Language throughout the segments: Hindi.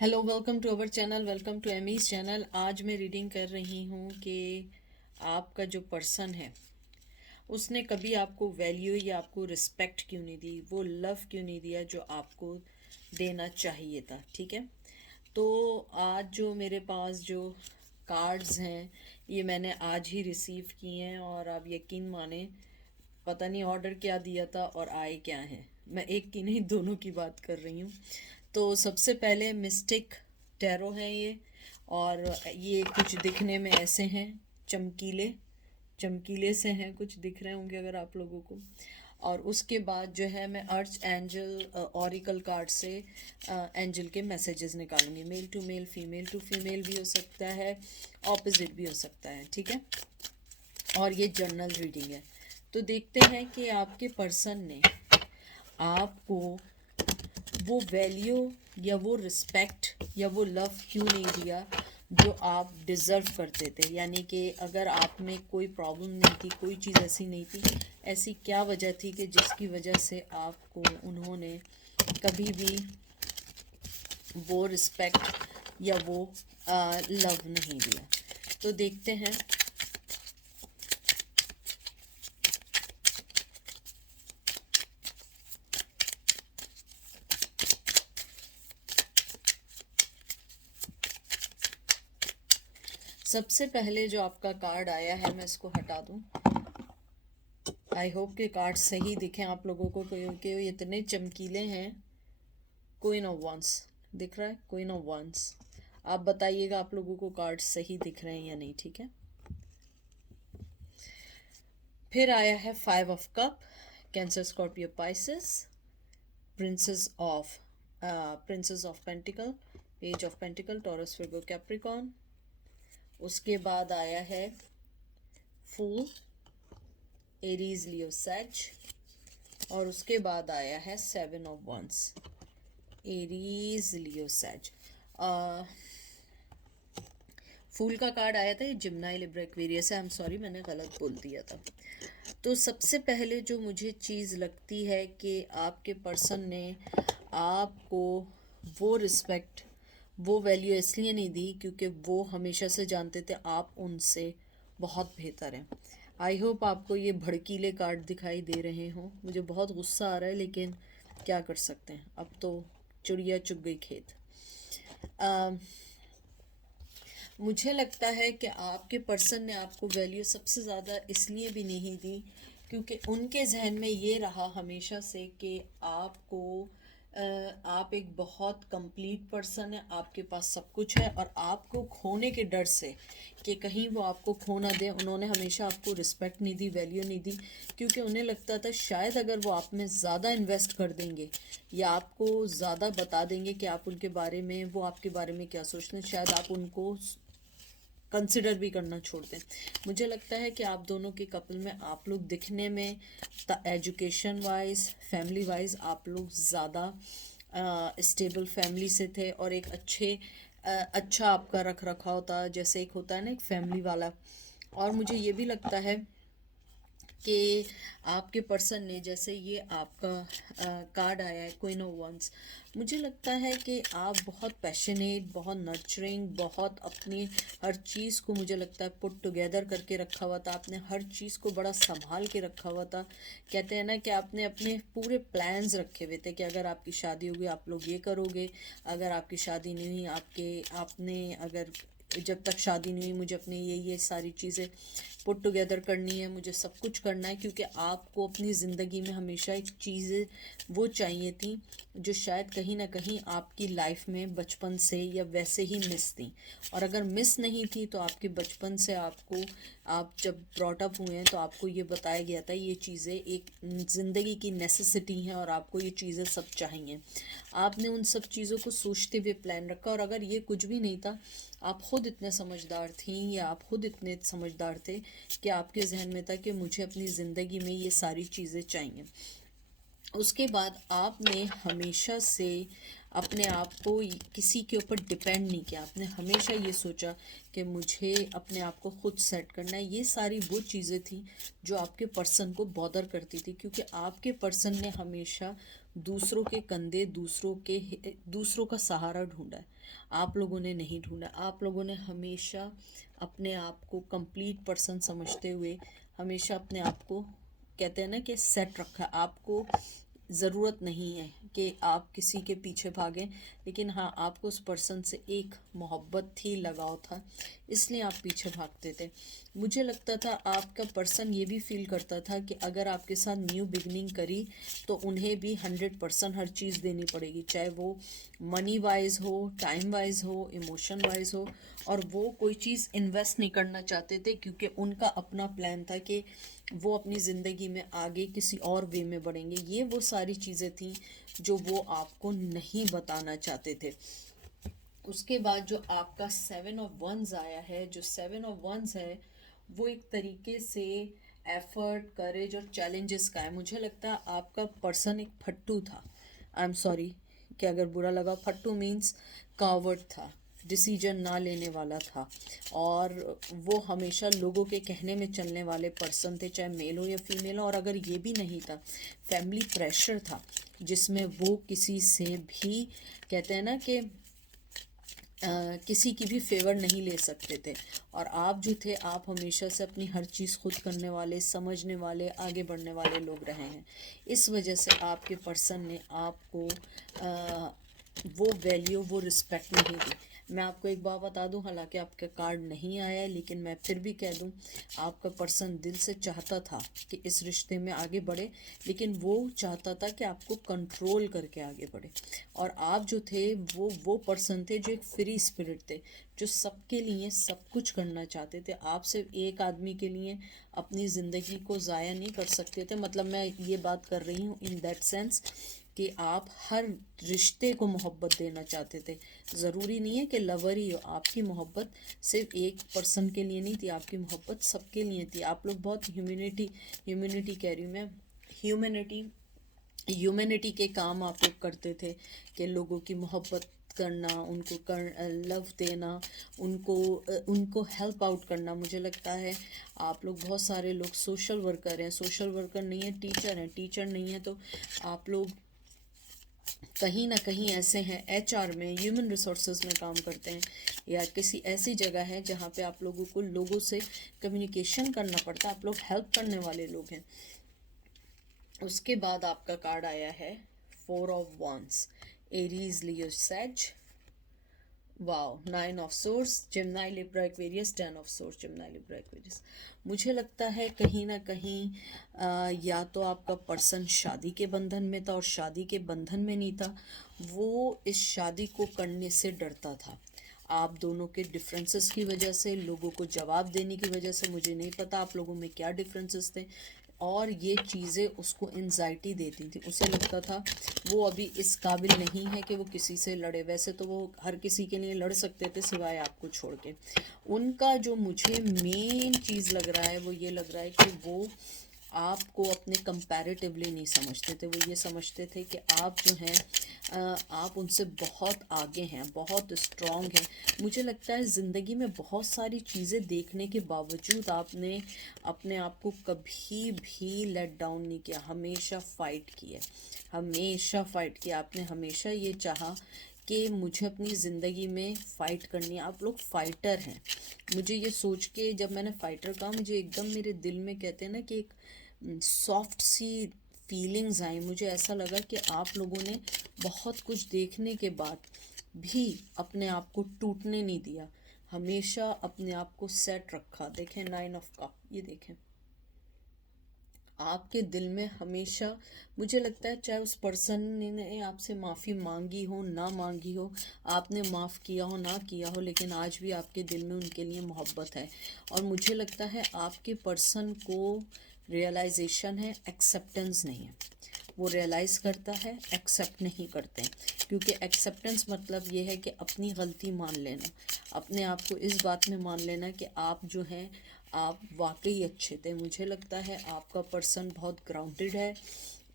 Hello, welcome to our channel, welcome to Amy's channel. आज मैं रीडिंग कर रही हूँ कि आपका जो पर्सन है उसने कभी आपको वैल्यू या आपको रिस्पेक्ट क्यों नहीं दी, वो लव क्यों नहीं दिया जो आपको देना चाहिए था। ठीक है, तो आज जो मेरे पास जो कार्ड्स हैं ये मैंने आज ही रिसीव किए हैं और आप यकीन माने पता नहीं ऑर्डर क्या दिया था और आए क्या हैं। मैं एक की नहीं दोनों की बात कर रही हूँ। तो सबसे पहले मिस्टिक टैरो है ये, और ये कुछ दिखने में ऐसे हैं, चमकीले चमकीले से हैं, कुछ दिख रहे होंगे अगर आप लोगों को। और उसके बाद जो है मैं अर्च एंजल ऑरिकल कार्ड से एंजल के मैसेजेस निकालूंगी। Male to male, female to female भी हो सकता है, ऑपोजिट भी हो सकता है। ठीक है, और ये जर्नल रीडिंग है। तो देखते हैं कि आपके पर्सन ने आपको वो वैल्यू या वो रिस्पेक्ट या वो लव क्यों नहीं दिया जो आप डिज़र्व करते थे। यानी कि अगर आप में कोई प्रॉब्लम नहीं थी, कोई चीज़ ऐसी नहीं थी, ऐसी क्या वजह थी कि जिसकी वजह से आपको उन्होंने कभी भी वो रिस्पेक्ट या वो लव नहीं दिया। तो देखते हैं। सबसे पहले जो आपका कार्ड आया है, मैं इसको हटा दूं। आई होप के कार्ड सही दिखें आप लोगों को, क्योंकि ये इतने चमकीले हैं। क्वीन ऑफ वंस दिख रहा है, क्वीन ऑफ वंस। आप बताइएगा आप लोगों को कार्ड सही दिख रहे हैं या नहीं। ठीक है, फिर आया है five of cup, cancer Scorpio Pisces, princess of pentacle, page of pentacle, taurus Virgo Capricorn. उसके बाद आया है फूल, एरीज लियो सैज। और उसके बाद आया है seven of wands, Aries Leo Sag. Fool का कार्ड आया था, ये जिम्नाई लिब्रा एक्वेरियस है। आई एम सॉरी, मैंने गलत बोल दिया था। तो सबसे पहले जो मुझे चीज़ लगती है कि आपके पर्सन ने आपको वो रिस्पेक्ट, वो वैल्यू इसलिए नहीं दी क्योंकि वो हमेशा से जानते थे आप उनसे बहुत बेहतर हैं। आई होप आपको ये भड़कीले कार्ड दिखाई दे रहे हों। मुझे बहुत गुस्सा आ रहा है लेकिन क्या कर सकते हैं, अब तो चिड़िया चुग गई खेत। मुझे लगता है कि आपके पर्सन ने आपको वैल्यू सबसे ज़्यादा इसलिए भी नहीं दी क्योंकि उनके जहन में ये रहा हमेशा से कि आपको आप एक बहुत कंप्लीट पर्सन है, आपके पास सब कुछ है, और आपको खोने के डर से कि कहीं वो आपको खो ना दे, उन्होंने हमेशा आपको रिस्पेक्ट नहीं दी, वैल्यू नहीं दी। क्योंकि उन्हें लगता था शायद अगर वो आप में ज़्यादा इन्वेस्ट कर देंगे या आपको ज़्यादा बता देंगे कि आप उनके बारे में, वो आपके बारे में क्या सोचते हैं, शायद आप उनको कंसिडर भी करना छोड़ दें। मुझे लगता है कि आप दोनों के कपल में आप लोग दिखने में, एजुकेशन वाइज, फैमिली वाइज आप लोग ज़्यादा स्टेबल फैमिली से थे और एक अच्छा आपका रख रखाव था, जैसे एक होता है ना एक फैमिली वाला। और मुझे ये भी लगता है कि आपके पर्सन ने, जैसे ये आपका कार्ड आया है क्वीन ऑफ वंस, मुझे लगता है कि आप बहुत पैशनेट, बहुत नर्चरिंग, बहुत अपनी हर चीज़ को मुझे लगता है पुट टुगेदर करके रखा हुआ था। आपने हर चीज़ को बड़ा संभाल के रखा हुआ था। कहते हैं ना कि आपने अपने पूरे प्लान्स रखे हुए थे कि अगर आपकी शादी होगी आप लोग ये करोगे, अगर आपकी शादी नहीं हुई आपने अगर जब तक शादी नहीं हुई मुझे अपने ये सारी चीज़ें पुट टुगेदर करनी है, मुझे सब कुछ करना है। क्योंकि आपको अपनी ज़िंदगी में हमेशा एक चीज़ें वो चाहिए थी जो शायद कहीं ना कहीं आपकी लाइफ में बचपन से या वैसे ही मिस थी। और अगर मिस नहीं थी तो आपके बचपन से आपको, आप जब ब्रॉटअप हुए हैं तो आपको ये बताया गया था ये चीज़ें एक ज़िंदगी की नेसेसिटी हैं और आपको ये चीज़ें सब चाहिए। आपने उन सब चीज़ों को सोचते हुए प्लान रखा, और अगर ये कुछ भी नहीं था, आप खुद इतने समझदार थी या आप खुद इतने समझदार थे कि आपके जहन में था कि मुझे अपनी ज़िंदगी में ये सारी चीज़ें चाहिए। उसके बाद आपने हमेशा से अपने आप को किसी के ऊपर डिपेंड नहीं किया। आपने हमेशा ये सोचा कि मुझे अपने आप को खुद सेट करना है। ये सारी वो चीज़ें थी जो आपके पर्सन को बॉदर करती थी, क्योंकि आपके पर्सन ने हमेशा दूसरों के कंधे, दूसरों का सहारा ढूंढा है, आप लोगों ने नहीं ढूंढा। आप लोगों ने हमेशा अपने आप को कंप्लीट पर्सन समझते हुए हमेशा अपने आप को, कहते हैं ना कि सेट रखा। आपको ज़रूरत नहीं है कि आप किसी के पीछे भागें, लेकिन हाँ, आपको उस पर्सन से एक मोहब्बत थी, लगाव था, इसलिए आप पीछे भागते थे। मुझे लगता था आपका पर्सन ये भी फील करता था कि अगर आपके साथ न्यू बिगनिंग करी तो उन्हें भी 100% हर चीज़ देनी पड़ेगी, चाहे वो मनी वाइज हो, टाइम वाइज हो, इमोशन वाइज हो। और वो कोई चीज़ इन्वेस्ट नहीं करना चाहते थे, क्योंकि उनका अपना प्लान था कि वो अपनी ज़िंदगी में आगे किसी और वे में बढ़ेंगे। ये वो सारी चीज़ें थी जो वो आपको नहीं बताना चाहते थे। उसके बाद जो आपका 7 ऑफ वंस आया है, जो 7 ऑफ वंस है वो एक तरीके से एफर्ट, करेज और चैलेंजेस का है। मुझे लगता है आपका पर्सन एक फट्टू था। आई एम सॉरी कि अगर बुरा लगा, फट्टू मीन्स कावर्ड था, डिसीजन ना लेने वाला था, और वो हमेशा लोगों के कहने में चलने वाले पर्सन थे, चाहे मेल हो या फीमेल हो। और अगर ये भी नहीं था, फैमिली प्रेशर था जिसमें वो किसी से भी, कहते हैं ना कि किसी की भी फेवर नहीं ले सकते थे। और आप जो थे, आप हमेशा से अपनी हर चीज़ खुद करने वाले, समझने वाले, आगे बढ़ने वाले लोग रहे हैं। इस वजह से आपके पर्सन ने आपको वो वैल्यू, वो रिस्पेक्ट नहीं दी। मैं आपको एक बात बता दूं, हालांकि आपका कार्ड नहीं आया है, लेकिन मैं फिर भी कह दूं, आपका पर्सन दिल से चाहता था कि इस रिश्ते में आगे बढ़े, लेकिन वो चाहता था कि आपको कंट्रोल करके आगे बढ़े। और आप जो थे वो पर्सन थे जो एक फ्री स्पिरिट थे, जो सबके लिए सब कुछ करना चाहते थे। आप सिर्फ एक आदमी के लिए अपनी ज़िंदगी को ज़ाया नहीं कर सकते थे। मतलब मैं ये बात कर रही हूँ इन दैट सेंस कि आप हर रिश्ते को मोहब्बत देना चाहते थे। ज़रूरी नहीं है कि लवर ही हो, आपकी मोहब्बत सिर्फ एक पर्सन के लिए नहीं थी, आपकी मोहब्बत सबके लिए थी। आप लोग बहुत ह्यूमैनिटी कह रही हूँ मैं, ह्यूमैनिटी के काम आप लोग करते थे, कि लोगों की मोहब्बत करना, उनको लव देना, उनको हेल्प आउट करना। मुझे लगता है आप लोग, बहुत सारे लोग सोशल वर्कर हैं, सोशल वर्कर नहीं है टीचर हैं, टीचर नहीं है तो आप लोग कहीं ना कहीं ऐसे हैं, एचआर में, ह्यूमन रिसोर्सेज में काम करते हैं, या किसी ऐसी जगह है जहाँ पे आप लोगों को लोगों से कम्युनिकेशन करना पड़ता है, आप लोग हेल्प करने वाले लोग हैं। उसके बाद आपका कार्ड आया है 4 of wands, Aries, Leo, Sag, wow, 9 of swords, Gemini, Libra, Aquarius, 10 of swords, Gemini, Libra, Aquarius. मुझे लगता है कहीं ना कहीं या तो आपका पर्सन शादी के बंधन में था और शादी के बंधन में नहीं था, वो इस शादी को करने से डरता था। आप दोनों के डिफरेंसेस की वजह से, लोगों को जवाब देने की वजह से, मुझे नहीं पता आप लोगों में क्या डिफरेंसेस थे, और ये चीज़ें उसको एनजाइटी देती थी। उसे लगता था वो अभी इस काबिल नहीं है कि वो किसी से लड़े। वैसे तो वो हर किसी के लिए लड़ सकते थे सिवाय आपको छोड़ के। उनका जो मुझे मेन चीज़ लग रहा है वो ये लग रहा है कि वो आपको अपने कंपैरेटिवली नहीं समझते थे। वो ये समझते थे कि आप जो हैं, आप उनसे बहुत आगे हैं, बहुत स्ट्रॉन्ग हैं। मुझे लगता है ज़िंदगी में बहुत सारी चीज़ें देखने के बावजूद आपने अपने आप को कभी भी लेट डाउन नहीं किया, हमेशा फ़ाइट की है, हमेशा फ़ाइट किया। आपने हमेशा ये चाहा कि मुझे अपनी ज़िंदगी में फ़ाइट करनी है। आप लोग फ़ाइटर हैं। मुझे ये सोच के, जब मैंने फ़ाइटर कहा, मुझे एकदम मेरे दिल में, कहते हैं ना कि एक सॉफ्ट सी फीलिंग्स आई। मुझे ऐसा लगा कि आप लोगों ने बहुत कुछ देखने के बाद भी अपने आप को टूटने नहीं दिया, हमेशा अपने आप को सेट रखा। देखें 9 ऑफ कप, ये देखें, आपके दिल में हमेशा, मुझे लगता है चाहे उस पर्सन ने आपसे माफ़ी मांगी हो ना मांगी हो, आपने माफ़ किया हो ना किया हो, लेकिन आज भी आपके दिल में उनके लिए मोहब्बत है। और मुझे लगता है आपके पर्सन को रियलाइजेशन है, एक्सेप्टेंस नहीं है। वो रियलाइज़ करता है, एक्सेप्ट नहीं करते हैं। क्योंकि एक्सेप्टेंस मतलब ये है कि अपनी गलती मान लेना, अपने आप को इस बात में मान लेना कि आप जो हैं, आप वाकई अच्छे थे। मुझे लगता है आपका पर्सन बहुत ग्राउंडेड है,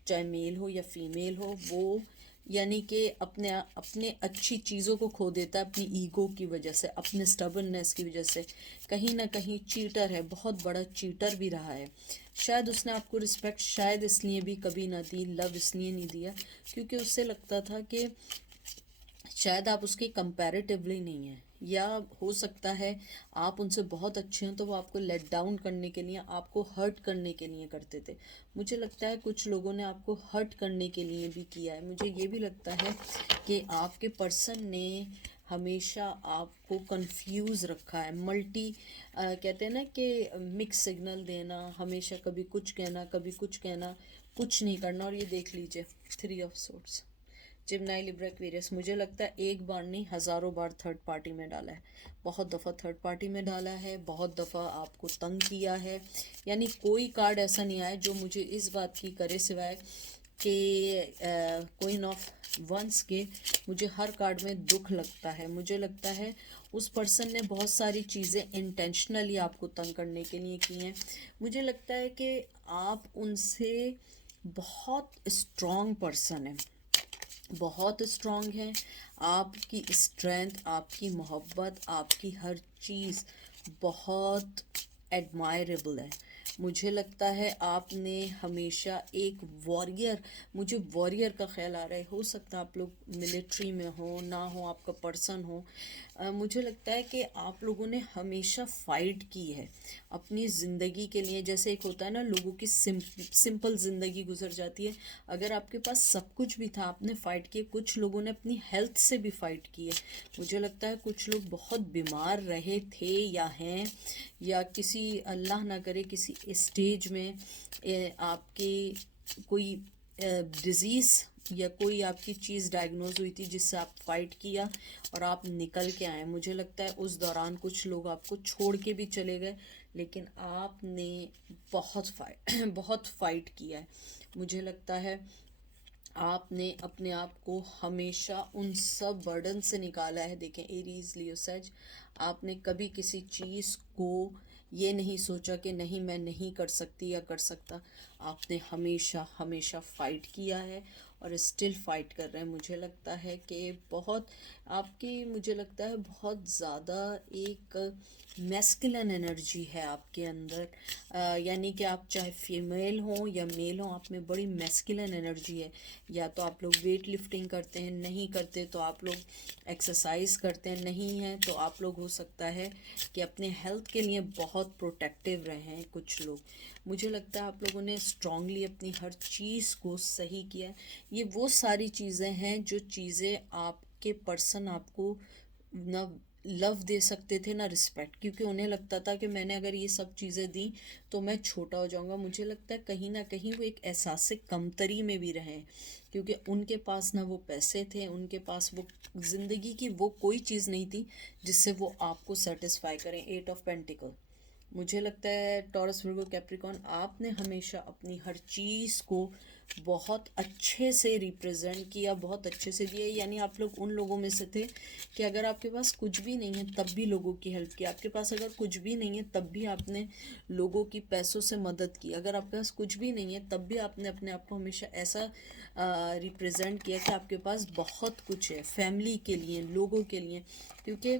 चाहे मेल हो या फीमेल हो। वो यानी कि अपने अपने अच्छी चीज़ों को खो देता है अपनी ईगो की वजह से, अपने स्टबर्ननेस की वजह से। कहीं ना कहीं चीटर है, बहुत बड़ा चीटर भी रहा है। शायद उसने आपको रिस्पेक्ट शायद इसलिए भी कभी ना दी, लव इसलिए नहीं दिया क्योंकि उससे लगता था कि शायद आप उसके कंपैरेटिवली नहीं हैं, या हो सकता है आप उनसे बहुत अच्छे हैं तो वो आपको लेट डाउन करने के लिए, आपको हर्ट करने के लिए करते थे। मुझे लगता है कुछ लोगों ने आपको हर्ट करने के लिए भी किया है। मुझे ये भी लगता है कि आपके पर्सन ने हमेशा आपको कंफ्यूज रखा है। कहते हैं ना कि मिक्स सिग्नल देना, हमेशा कभी कुछ कहना कभी कुछ कहना, कुछ नहीं करना। और ये देख लीजिए, 3 ऑफ सोर्ड्स, जिमनाई लिब्रा एक्वेरियस। मुझे लगता है एक बार नहीं, हज़ारों बार थर्ड पार्टी में डाला है, बहुत दफ़ा थर्ड पार्टी में डाला है, बहुत दफ़ा आपको तंग किया है। यानी कोई कार्ड ऐसा नहीं आया जो मुझे इस बात की करे, सिवाय कि क्वीन ऑफ वंस के मुझे हर कार्ड में दुख लगता है। मुझे लगता है उस पर्सन ने बहुत सारी चीज़ें इंटेंशनली आपको तंग करने के लिए की हैं। मुझे लगता है कि आप उनसे बहुत स्ट्रॉन्ग पर्सन है, बहुत स्ट्रॉन्ग है। आपकी स्ट्रेंथ, आपकी मोहब्बत, आपकी हर चीज़ बहुत एडमायरेबल है। मुझे लगता है आपने हमेशा एक वॉरियर, मुझे वॉरियर का ख्याल आ रहा है। हो सकता है आप लोग मिलिट्री में हो ना हो, आपका पर्सन हो। मुझे लगता है कि आप लोगों ने हमेशा फ़ाइट की है अपनी ज़िंदगी के लिए। जैसे एक होता है ना, लोगों की सिंपल ज़िंदगी गुजर जाती है। अगर आपके पास सब कुछ भी था, आपने फ़ाइट किए। कुछ लोगों ने अपनी हेल्थ से भी फ़ाइट की है। मुझे लगता है कुछ लोग बहुत बीमार रहे थे या हैं, या किसी, अल्लाह ना करे, किसी स्टेज में आपके कोई डिज़ीज़ या कोई आपकी चीज़ डायग्नोज हुई थी जिससे आप फाइट किया और आप निकल के आए। मुझे लगता है उस दौरान कुछ लोग आपको छोड़ के भी चले गए, लेकिन आपने बहुत फाइट बहुत फाइट किया है। मुझे लगता है आपने अपने आप को हमेशा उन सब बर्डन से निकाला है। देखें, एरीज लियो सेज, आपने कभी किसी चीज़ को ये नहीं सोचा कि नहीं मैं नहीं कर सकती या कर सकता। आपने हमेशा हमेशा फ़ाइट किया है और स्टिल फाइट कर रहे हैं। मुझे लगता है कि बहुत आपकी, मुझे लगता है बहुत ज़्यादा एक मैस्कुलिन एनर्जी है आपके अंदर। यानी कि आप चाहे फीमेल हो या मेल हो, आप में बड़ी मैस्कुलिन एनर्जी है। या तो आप लोग वेट लिफ्टिंग करते हैं, नहीं करते तो आप लोग एक्सरसाइज करते हैं, नहीं है तो आप लोग हो सकता है कि अपने हेल्थ के लिए बहुत प्रोटेक्टिव रहे हैं कुछ लोग। मुझे लगता है आप लोगों ने स्ट्रांगली अपनी हर चीज़ को सही किया है। ये वो सारी चीज़ें हैं जो चीज़ें आपके पर्सन आपको ना लव दे सकते थे ना रिस्पेक्ट, क्योंकि उन्हें लगता था कि मैंने अगर ये सब चीज़ें दी तो मैं छोटा हो जाऊंगा। मुझे लगता है कहीं ना कहीं वो एक एहसास से कमतरी में भी रहे, क्योंकि उनके पास ना वो पैसे थे, उनके पास वो ज़िंदगी की वो कोई चीज़ नहीं थी जिससे वो आपको सेटिस्फाई करें। 8 ऑफ पेंटिकल। मुझे लगता है टॉरस वर्गो कैप्रिकॉन, आपने हमेशा अपनी हर चीज़ को बहुत अच्छे से रिप्रेजेंट किया, बहुत अच्छे से दिया। यानी आप लोग उन लोगों में से थे कि अगर आपके पास कुछ भी नहीं है तब भी लोगों की हेल्प की, आपके पास अगर कुछ भी नहीं है तब भी आपने लोगों की पैसों से मदद की, अगर आपके पास कुछ भी नहीं है तब भी आपने अपने आप को हमेशा ऐसा रिप्रेजेंट किया कि आपके पास बहुत कुछ है, फैमिली के लिए, लोगों के लिए। क्योंकि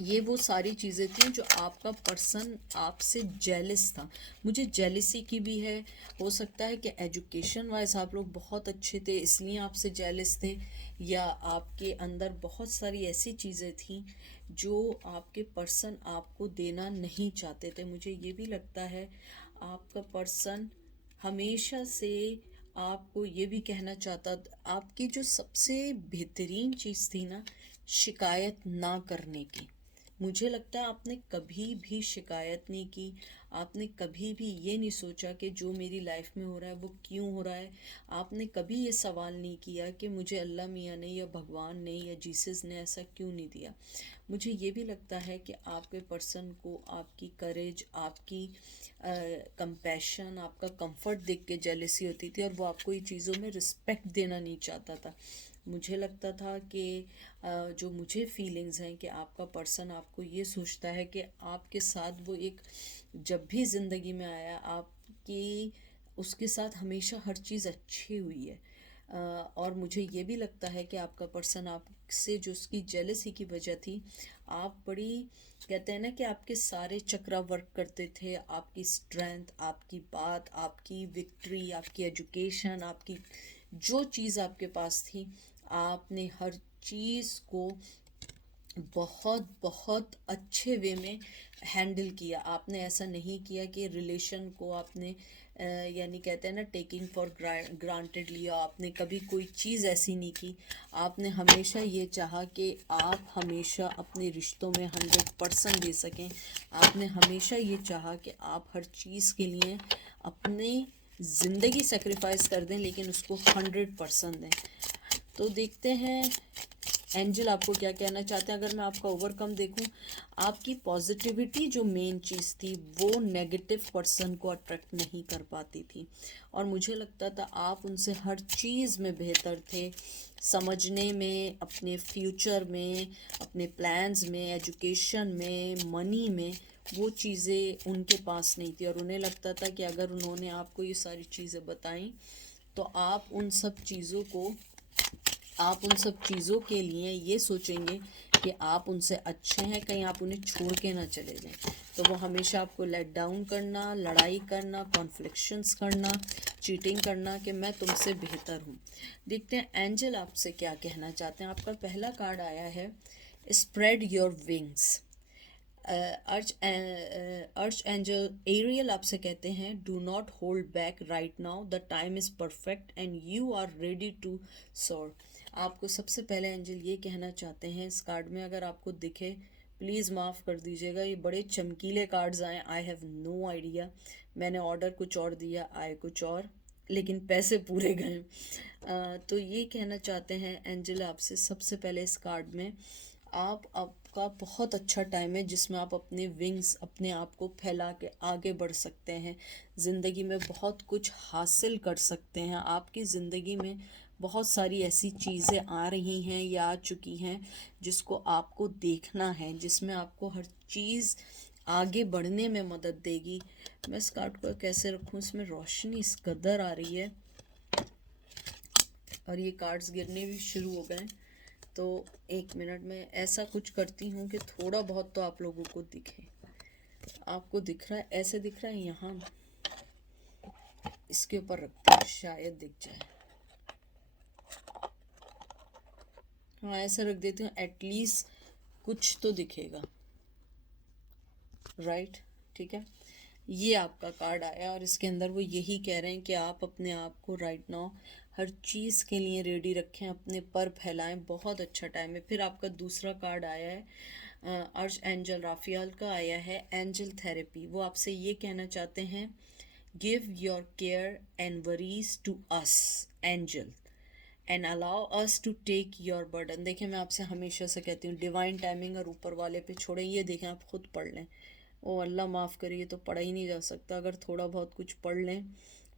ये वो सारी चीज़ें थी जो आपका पर्सन आपसे जेलिस था। मुझे जेलिसी की भी है। हो सकता है कि एजुकेशन वाइज आप लोग बहुत अच्छे थे इसलिए आपसे जेलिस थे, या आपके अंदर बहुत सारी ऐसी चीज़ें थी जो आपके पर्सन आपको देना नहीं चाहते थे। मुझे ये भी लगता है आपका पर्सन हमेशा से आपको ये भी कहना चाहता, आपकी जो सबसे बेहतरीन चीज़ थी ना, शिकायत ना करने की। मुझे लगता है आपने कभी भी शिकायत नहीं की, आपने कभी भी ये नहीं सोचा कि जो मेरी लाइफ में हो रहा है वो क्यों हो रहा है। आपने कभी ये सवाल नहीं किया कि मुझे अल्लाह मियाँ ने या भगवान ने या जीसस ने ऐसा क्यों नहीं दिया। मुझे ये भी लगता है कि आपके पर्सन को आपकी करेज, आपकी कंपैशन, आपका कंफर्ट देख के जेलसी होती थी और वो आपको ये चीज़ों में रिस्पेक्ट देना नहीं चाहता था। मुझे लगता था कि जो मुझे फीलिंग्स हैं कि आपका पर्सन आपको ये सोचता है कि आपके साथ वो एक, जब भी ज़िंदगी में आया आपकी, उसके साथ हमेशा हर चीज़ अच्छी हुई है। और मुझे ये भी लगता है कि आपका पर्सन आपसे जो उसकी जेलसी की वजह थी, आप बड़ी कहते हैं ना कि आपके सारे चक्रा वर्क करते थे, आपकी स्ट्रेंथ, आपकी बात, आपकी विक्ट्री, आपकी एजुकेशन, आपकी जो चीज़ आपके पास थी, आपने हर चीज़ को बहुत बहुत अच्छे वे में हैंडल किया। आपने ऐसा नहीं किया कि रिलेशन को आपने यानी कहते हैं ना टेकिंग फॉर ग्रांटेड लिया। आपने कभी कोई चीज़ ऐसी नहीं की। आपने हमेशा ये चाहा कि आप हमेशा अपने रिश्तों में 100% दे सकें। आपने हमेशा ये चाहा कि आप हर चीज़ के लिए अपनी ज़िंदगी सेक्रीफाइस कर दें, लेकिन उसको 100% दें। तो देखते हैं एंजल आपको क्या कहना चाहते हैं। अगर मैं आपका ओवरकम देखूं, आपकी पॉजिटिविटी जो मेन चीज़ थी वो नेगेटिव पर्सन को अट्रैक्ट नहीं कर पाती थी, और मुझे लगता था आप उनसे हर चीज़ में बेहतर थे, समझने में, अपने फ्यूचर में, अपने प्लान्स में, एजुकेशन में, मनी में। वो चीज़ें उनके पास नहीं थी, और उन्हें लगता था कि अगर उन्होंने आपको ये सारी चीज़ें बताई तो आप उन सब चीज़ों के लिए ये सोचेंगे कि आप उनसे अच्छे हैं, कहीं आप उन्हें छोड़ के ना चले जाएं। तो वो हमेशा आपको लेट डाउन करना, लड़ाई करना, कॉन्फ्लिक्शंस करना, चीटिंग करना कि मैं तुमसे बेहतर हूँ। देखते हैं एंजल आपसे क्या कहना चाहते हैं। आपका पहला कार्ड आया है spread your wings. Archangel Ariel आपसे कहते हैं do not hold back right now, the time is perfect and you are ready to soar. आपको सबसे पहले एंजल ये कहना चाहते हैं, इस कार्ड में अगर आपको दिखे प्लीज़ माफ़ कर दीजिएगा, ये बड़े चमकीले कार्ड्स आए। आई हैव नो आइडिया, मैंने ऑर्डर कुछ और दिया, आए कुछ और, लेकिन पैसे पूरे गए। तो ये कहना चाहते हैं एंजल आपसे सबसे पहले इस कार्ड में, आपका बहुत अच्छा टाइम है जिसमें आप अपने विंग्स, अपने आप को फैला के आगे बढ़ सकते हैं, ज़िंदगी में बहुत कुछ हासिल कर सकते हैं। आपकी ज़िंदगी में बहुत सारी ऐसी चीज़ें आ रही हैं या आ चुकी हैं जिसको आपको देखना है, जिसमें आपको हर चीज़ आगे बढ़ने में मदद देगी। मैं इस कार्ड को कैसे रखूँ, इसमें रोशनी इस कदर आ रही है और ये कार्ड्स गिरने भी शुरू हो गए। तो एक मिनट में ऐसा कुछ करती हूँ कि थोड़ा बहुत तो आप लोगों को दिखे। आपको दिख रहा है, ऐसे दिख रहा है, यहाँ इसके ऊपर रखती हूँ, शायद दिख जाए। हाँ, ऐसा रख देती हूँ, एटलीस्ट कुछ तो दिखेगा। राइट, ठीक है। ये आपका कार्ड आया और इसके अंदर वो यही कह रहे हैं कि आप अपने आप को राइट नाउ हर चीज़ के लिए रेडी रखें, अपने पर फैलाएं, बहुत अच्छा टाइम है। फिर आपका दूसरा कार्ड आया है अर्च एंजल राफियाल का आया है एंजल थेरेपी। वो आपसे ये कहना चाहते हैं give your care and worries to us angel and allow us to take your burden. देखें, मैं आपसे हमेशा से कहती हूँ डिवाइन टाइमिंग और ऊपर वाले पे छोड़ें। ये देखें, आप खुद पढ़ लें। ओ अल्लाह माफ़ करिए, तो पढ़ा ही नहीं जा सकता, अगर थोड़ा बहुत कुछ पढ़ लें।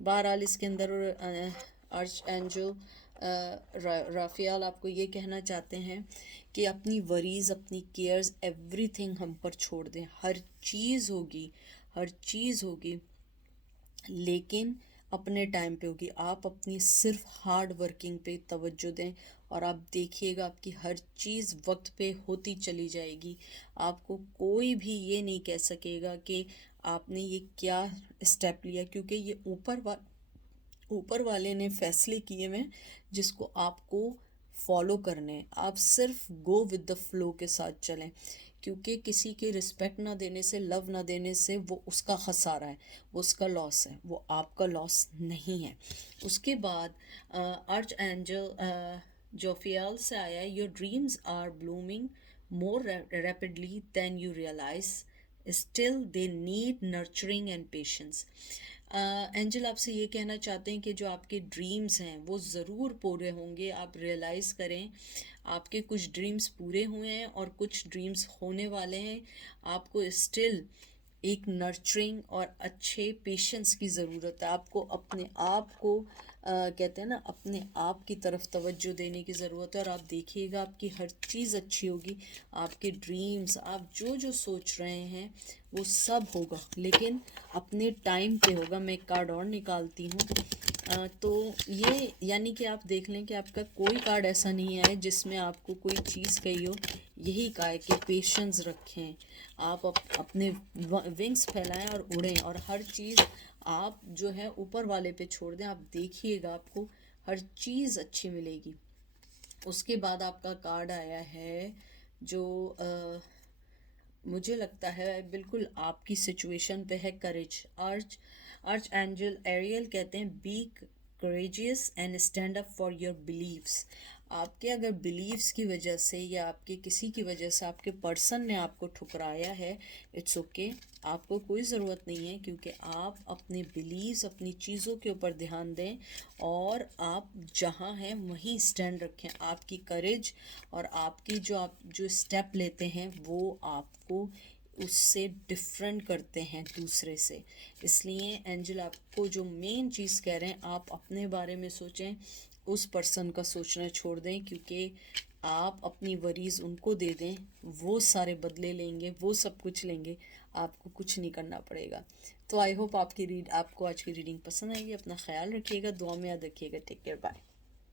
बहरहाल इसके अंदर अर्च एंजल राफियाल आपको ये कहना चाहते हैं कि अपनी वरीज़, अपनी केयर्स, एवरीथिंग हम पर छोड़ दें। हर चीज़ होगी, हर चीज़ होगी, लेकिन अपने टाइम पे होगी। आप अपनी सिर्फ हार्ड वर्किंग पे तवज्जो दें और आप देखिएगा आपकी हर चीज़ वक्त पे होती चली जाएगी। आपको कोई भी ये नहीं कह सकेगा कि आपने ये क्या स्टेप लिया, क्योंकि ये ऊपर वाले ने फैसले किए हुए जिसको आपको फॉलो करने हैं। आप सिर्फ गो विद द फ्लो के साथ चलें, क्योंकि किसी की रिस्पेक्ट ना देने से, लव ना देने से वो उसका खसारा है, वो उसका लॉस है, वो आपका लॉस नहीं है। उसके बाद अर्च एंजल जोफियाल से आया है your dreams are blooming more rapidly than you realise, still they need nurturing and patience. Angel आपसे ये कहना चाहते हैं कि जो आपके ड्रीम्स हैं वो ज़रूर पूरे होंगे। आप रियलाइज़ करें आपके कुछ ड्रीम्स पूरे हुए हैं और कुछ ड्रीम्स होने वाले हैं। आपको स्टिल एक नर्चरिंग और अच्छे पेशेंस की ज़रूरत है। आपको अपने आप को कहते हैं ना, अपने आप की तरफ तवज्जो देने की ज़रूरत है, और आप देखिएगा आपकी हर चीज़ अच्छी होगी। आपके ड्रीम्स, आप जो जो सोच रहे हैं वो सब होगा, लेकिन अपने टाइम पे होगा। मैं एक कार्ड और निकालती हूँ, तो ये यानी कि आप देख लें कि आपका कोई कार्ड ऐसा नहीं आया जिसमें आपको कोई चीज़ कही हो। यही कहा है कि पेशेंस रखें, आप अपने विंग्स फैलाएं और उड़ें, और हर चीज़ आप जो है ऊपर वाले पे छोड़ दें। आप देखिएगा आपको हर चीज़ अच्छी मिलेगी। उसके बाद आपका कार्ड आया है जो मुझे लगता है बिल्कुल आपकी सिचुएशन पे है, courage. Arch archangel Ariel कहते हैं be courageous and stand up for your believes. आपके अगर बिलीव्स की वजह से या आपके किसी की वजह से आपके पर्सन ने आपको ठुकराया है, इट्स ओके, आपको कोई ज़रूरत नहीं है, क्योंकि आप अपने बिलीव्स, अपनी चीज़ों के ऊपर ध्यान दें और आप जहाँ हैं वहीं स्टैंड रखें। आपकी करेज और आपकी आप जो स्टेप लेते हैं वो आपको उससे डिफरेंट करते हैं दूसरे से। इसलिए एंजल आपको जो मेन चीज़ कह रहे हैं, आप अपने बारे में सोचें, उस पर्सन का सोचना छोड़ दें, क्योंकि आप अपनी वरीज़ उनको दे दें, वो सारे बदले लेंगे, वो सब कुछ लेंगे, आपको कुछ नहीं करना पड़ेगा। तो आई होप आपको आज की रीडिंग पसंद आएगी। अपना ख्याल रखिएगा, दुआ में याद रखिएगा। Take care, bye.